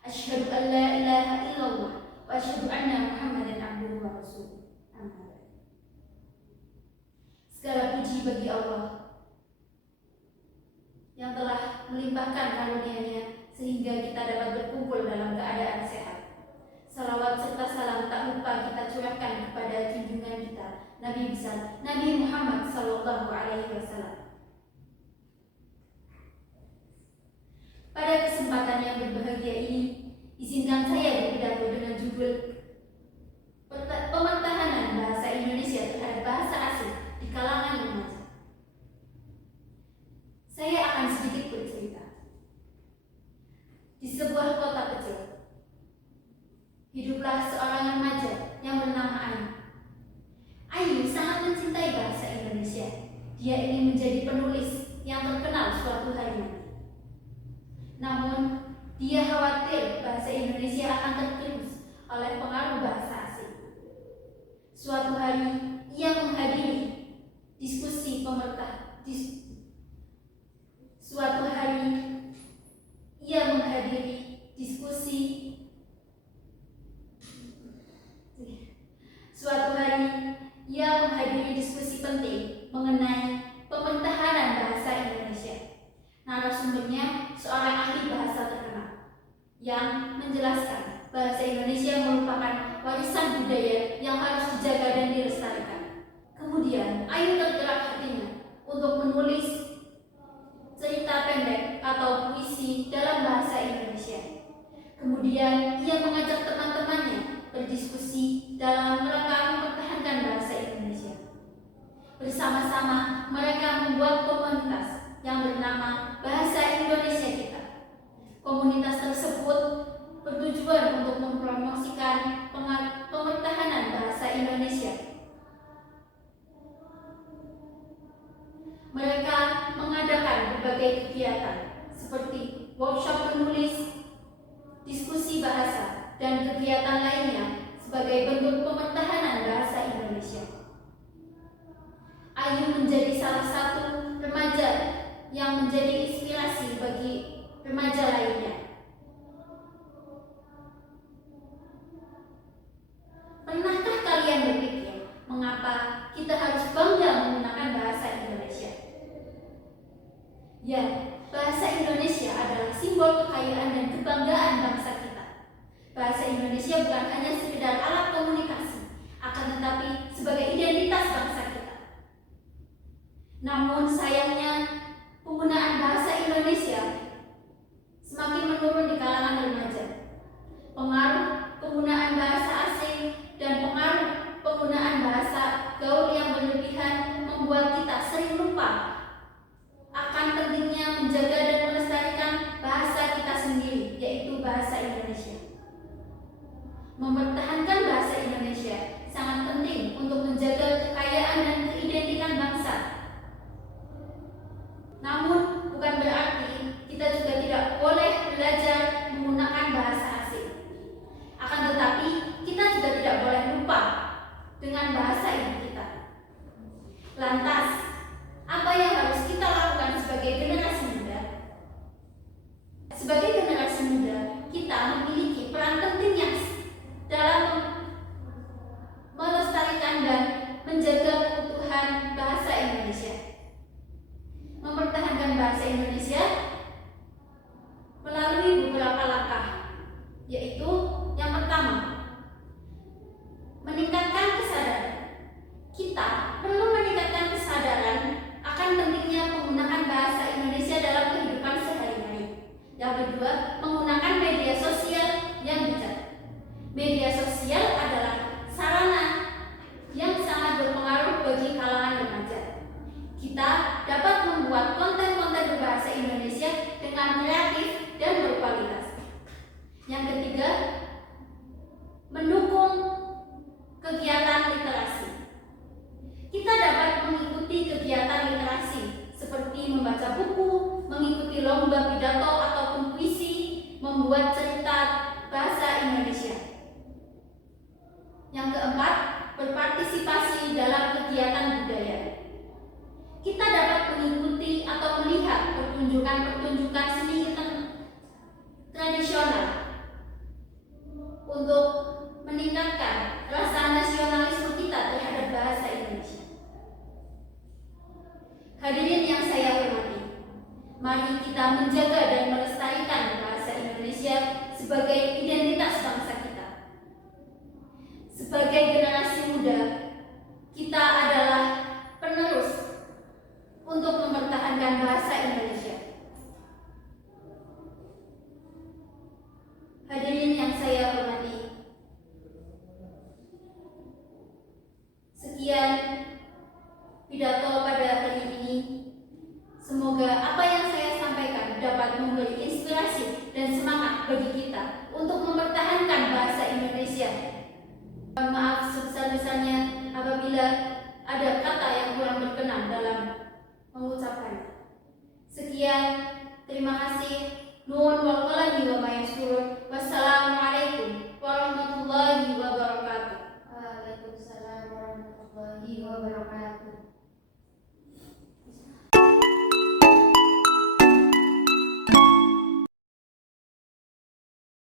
Asyhadu an la ilaha illallah wa asyhadu anna Muhammadan abduhu wa rasuluh. Amma. Segala puji bagi Allah yang telah melimpahkan karunia-Nya sehingga kita dapat berkumpul dalam keadaan sehat. Salawat serta salam tak lupa kita curahkan kepada junjungan kita, Nabi besar Nabi Muhammad sallallahu alaihi wasallam. Pada kesempatan yang berbahagia ini, izinkan saya berpidato dengan judul Pementahanan Bahasa Indonesia terhadap Bahasa Asing di Kalangan Remaja. Saya akan sedikit bercerita. Di sebuah kota kecil, hiduplah seorang remaja yang bernama Ayu. Ayu sangat mencintai bahasa Indonesia. Dia ingin menjadi penulis yang terkenal suatu hari nanti. Namun, dia khawatir bahasa Indonesia akan tergerus oleh pengaruh bahasa asing. Suatu hari, ia menghadiri diskusi penting mengenai pementahanan bahasa Indonesia. Narasumbernya seorang ahli bahasa terkenal yang menjelaskan bahasa Indonesia merupakan warisan budaya yang harus dijaga dan dilestarikan. Kemudian, Ayu tergerak hatinya untuk menulis cerita pendek atau puisi dalam bahasa Indonesia. Kemudian, ia mengajak teman-temannya berdiskusi dalam rangka mempertahankan bahasa Indonesia. Bersama-sama, mereka membuat komunitas yang bernama Bahasa Indonesia Kita. Komunitas tersebut bertujuan untuk mempromosikan pementahanan bahasa Indonesia. Mereka mengadakan berbagai kegiatan seperti workshop menulis, diskusi bahasa, dan kegiatan lainnya sebagai bentuk pementahanan bahasa Indonesia. Ayu menjadi salah satu remaja yang menjadi inspirasi bagi remaja lainnya. Pernahkah kalian berpikir mengapa kita harus bangga menggunakan bahasa Indonesia? Ya, bahasa Indonesia adalah simbol kekayaan dan kebanggaan bangsa kita. Bahasa Indonesia bukan hanya sekedar alat komunikasi, akan tetapi sebagai identitas bangsa kita. Namun sayangnya, penggunaan bahasa Indonesia semakin menurun di kalangan remaja. Pengaruh penggunaan bahasa asing dan pengaruh penggunaan bahasa gaul yang berlebihan membuat kita sering lupa akan pentingnya menjaga dan melestarikan bahasa kita sendiri, yaitu bahasa Indonesia. Mempertahankan bahasa Indonesia sangat penting untuk menjaga kekayaan dan keidentikan bangsa. Namun, bukan berarti kita juga tidak boleh belajar menggunakan bahasa asing. Akan tetapi, kita juga tidak boleh lupa dengan bahasa ibu kita. Lantas, apa yang harus kita lakukan sebagai generasi muda? Sebagai generasi muda, kita memiliki peran penting yang dalam melestarikan dan menjaga keutuhan bahasa Indonesia. Mempertahankan bahasa Indonesia melalui beberapa langkah, yaitu yang pertama, meningkatkan kesadaran. Kita perlu meningkatkan kesadaran akan pentingnya menggunakan bahasa Indonesia dalam kehidupan sehari-hari. Yang kedua, menggunakan media sosial yang bijak. Media sosial adalah sarana yang sangat berpengaruh bagi kalangan remaja. Kita dapat membuat konten-konten berbahasa Indonesia dengan kreatif dan berkualitas. Yang ketiga, mendukung kegiatan literasi. Kita dapat mengikuti kegiatan literasi seperti membaca buku, mengikuti lomba pidato ataupun puisi, membuat cerita bahasa Indonesia. Yang keempat, berpartisipasi dalam kegiatan budaya. Kita dapat mengikuti atau melihat pertunjukan-pertunjukan seni tradisional sebagai identitas bangsa kita. Sebagai generasi muda, kita adalah penerus untuk mempertahankan bahasa Indonesia. Hadirin yang saya hormati, sekian pidato pada hari ini. Semoga apa yang saya sampaikan dapat memberi inspirasi dan semangat bagi kita untuk mempertahankan bahasa Indonesia. Mohon maaf sebesar-besarnya apabila ada kata yang kurang berkenan dalam mengucapkan. Sekian, terima kasih. Nuwun wal